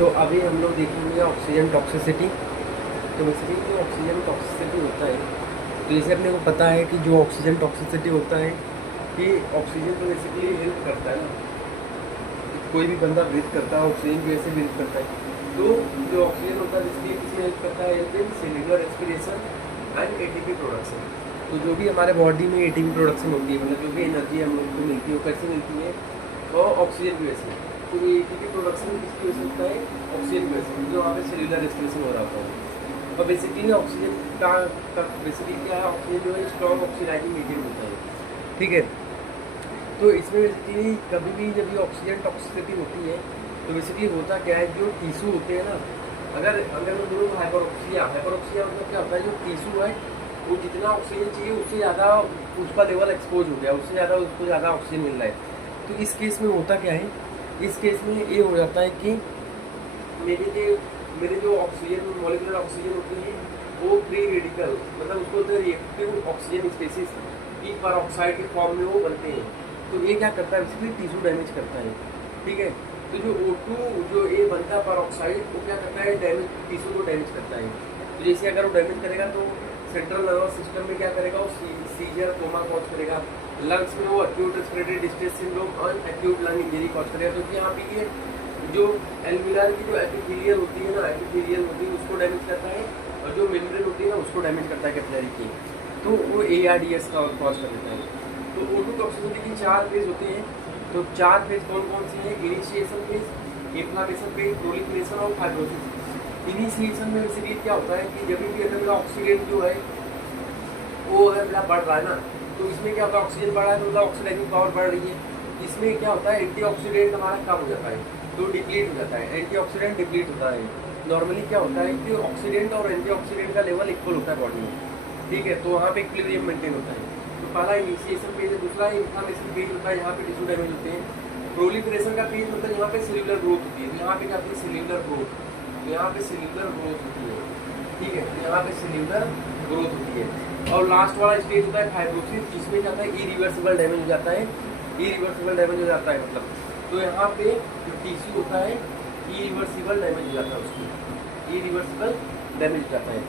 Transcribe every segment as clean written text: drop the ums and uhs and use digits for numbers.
तो अभी हम लोग देखेंगे ऑक्सीजन टॉक्सिसिटी। तो बेसिकली जो ऑक्सीजन टॉक्सिसिटी होता है, तो जैसे अपने को पता है कि जो ऑक्सीजन टॉक्सिसिटी होता है कि ऑक्सीजन तो बेसिकली हेल्प करता है ना, कोई भी बंदा ब्रीथ करता है ऑक्सीजन की वजह से ब्रीथ करता है। तो जो ऑक्सीजन होता है बेसिकली किसी हेल्प करता है, help in cellular respiration and ATP production. तो जो भी हमारे बॉडी में एटीपी प्रोडक्शन होती है, मतलब जो भी एनर्जी हम लोग को मिलती है वो कैसे मिलती है, वो ऑक्सीजन की वजह से। तो ये एटीपी प्रोडक्शन किसकी वजह से होता है, ऑक्सीजन की वजह से, जो वहाँ पे सेल्युलर रेस्पिरेशन हो रहा होता है। और बेसिकली ऑक्सीजन का बेसिकली क्या है, ऑक्सीजन जो है स्ट्रॉन्ग ऑक्सीडाइजिंग एजेंट होता है, ठीक है। तो इसमें बेसिकली कभी भी जब ये ऑक्सीजन टॉक्सिसिटी होती है तो बेसिकली होता क्या है, जो टिश्यू होते हैं ना, अगर अगर मैं बोलूँ हाइपरऑक्सीया, हाइपरऑक्सीया मतलब क्या होता है, जो टिश्यू है वो जितना ऑक्सीजन चाहिए उससे ज़्यादा उसका लेवल एक्सपोज हो गया, उससे ज़्यादा उसको ज़्यादा ऑक्सीजन मिल रहा है। तो इस केस में होता क्या है, इस केस में ये हो जाता है कि मेरे जो ऑक्सीजन मॉलिक्यूलर ऑक्सीजन होती है वो फ्री रेडिकल, मतलब उसको होता है रिएक्टिव ऑक्सीजन स्पेसिस की परऑक्साइड के फॉर्म में वो बनते हैं। तो ये क्या करता है, बेसिकली टिश्यू डैमेज करता है, ठीक है। तो जो O2 जो ये बनता है परऑक्साइड, वो क्या करता है, डैमेज टिश्यू को डैमेज करता है। तो जैसे अगर वो डैमेज करेगा तो सेंट्रल नर्वस सिस्टम में क्या करेगा, वो सीजर कोमा कॉज करेगा, लंग्स में वो एक्यूट रेस्पिरेटरी डिस्ट्रेस सिंड्रोम और एक्यूट लंग इंजरी कॉज करेगा। क्योंकि यहाँ पे ये जो एल्वियुलर की जो एपिथेलियल होती है ना, एपिथेलियल होती है उसको डैमेज करता है, और जो मेम्ब्रेन होती है ना उसको डैमेज करता है कैपिलरी की, तो वो ARDS का कॉज कर देता है। तो O2 टॉक्सिसिटी की 4 फेज होती है। तो 4 फेज कौन कौन सी है, initiation phase, inflammation phase, proliferation और फाइब्रोसिस। इनिशिएशन में बेसिकली क्या होता है कि जब भी अगर मेरा ऑक्सीडेंट जो है वो अगर मेरा बढ़ रहा है ना, तो इसमें क्या होता है, ऑक्सीजन बढ़ रहा है तो मतलब ऑक्सीडाइजिंग पावर बढ़ रही है। इसमें क्या होता है, एंटीऑक्सीडेंट हमारा कम हो जाता है, तो डिप्लीट हो जाता है, एंटीऑक्सीडेंट डिप्लीट होता है। नॉर्मली क्या होता है कि ऑक्सीडेंट और एंटीऑक्सीडेंट का लेवल इक्वल होता है बॉडी में, ठीक है। तो वहाँ पे इक्विलिब्रियम मेंटेन होता है। तो पहला इनिशिएशन फेज है, दूसरा इन्फ्लामेशन फेज होता है, यहाँ पे टिश्यू डैमेज होते हैं। प्रोलिफरेशन का फेज होता है, यहाँ पे सेल्युलर ग्रोथ होती है। यहाँ पे क्या होती है, सेल्युलर ग्रोथ, तो यहाँ पे सेल्युलर ग्रोथ होती है, ठीक है। तो यहाँ पे सेल्युलर ग्रोथ होती है। और लास्ट वाला स्टेज होता है फाइब्रोसिस, जिसमें क्या होता है, इरिवर्सिबल डैमेज हो जाता है, इरिवर्सिबल डैमेज हो जाता है मतलब। तो यहाँ पे जो टिश्यू होता है इरिवर्सिबल डैमेज हो जाता है, उसकी इरिवर्सिबल डैमेज हो जाता है।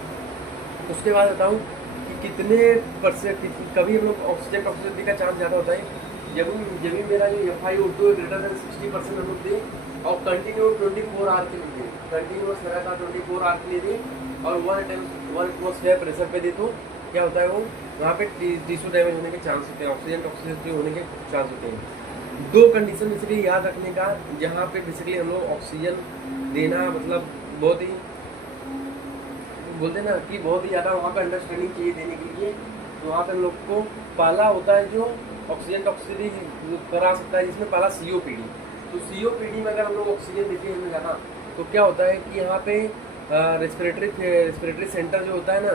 उसके बाद बताऊँ कि कितने परसेंट, कभी हम लोग ऑक्सीजन टॉक्सिसिटी का चांस ज़्यादा होता है जब भी मेरा जो FiO2 ग्रेटर देन 60% हम लोग दें, और कंटिन्यू 24 आवर के लिए दें, कंटिन्यूस लगातार 24 आवर के लिए दें, और 1 एटमॉस्फेयर प्रेशर पे दे, तो क्या होता है, वो वहाँ पे टिश्यू डैमेज होने के चांस होते हैं, ऑक्सीजन टॉक्सिसिटी होने के चांस होते हैं। 2 कंडीशन बेसिकली याद रखने का, जहाँ पे बेसिकली हम लोग ऑक्सीजन देना मतलब बहुत ही बोलते हैं ना कि बहुत ही ज़्यादा वहाँ पे अंडरस्टैंडिंग चाहिए देने के लिए। तो वहाँ पे हम लोग को पहला होता है जो ऑक्सीजन टॉक्सिसिटी करा सकता है, जिसमें पहला COPD। तो COPD में अगर हम लोग ऑक्सीजन देते हैं ज़्यादा, तो क्या होता है कि यहाँ पे रेस्पिरेटरी सेंटर जो होता है ना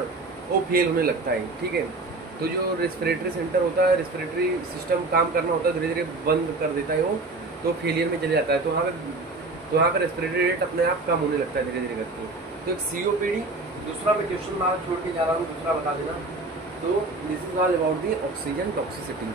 वो फेल होने लगता है, ठीक है। तो जो रेस्पिरेटरी सेंटर होता है, रेस्पिरेटरी सिस्टम काम करना होता है, धीरे धीरे बंद कर देता है वो, तो फेलियर में चले जाता है। तो वहाँ पे रेस्पिरेटरी रेट अपने आप कम होने लगता है धीरे धीरे करके। तो एक COPD। दूसरा मैं क्वेश्चन मार्क छोड़ के जा रहा हूँ, दूसरा बता देना। तो this is all about the oxygen toxicity.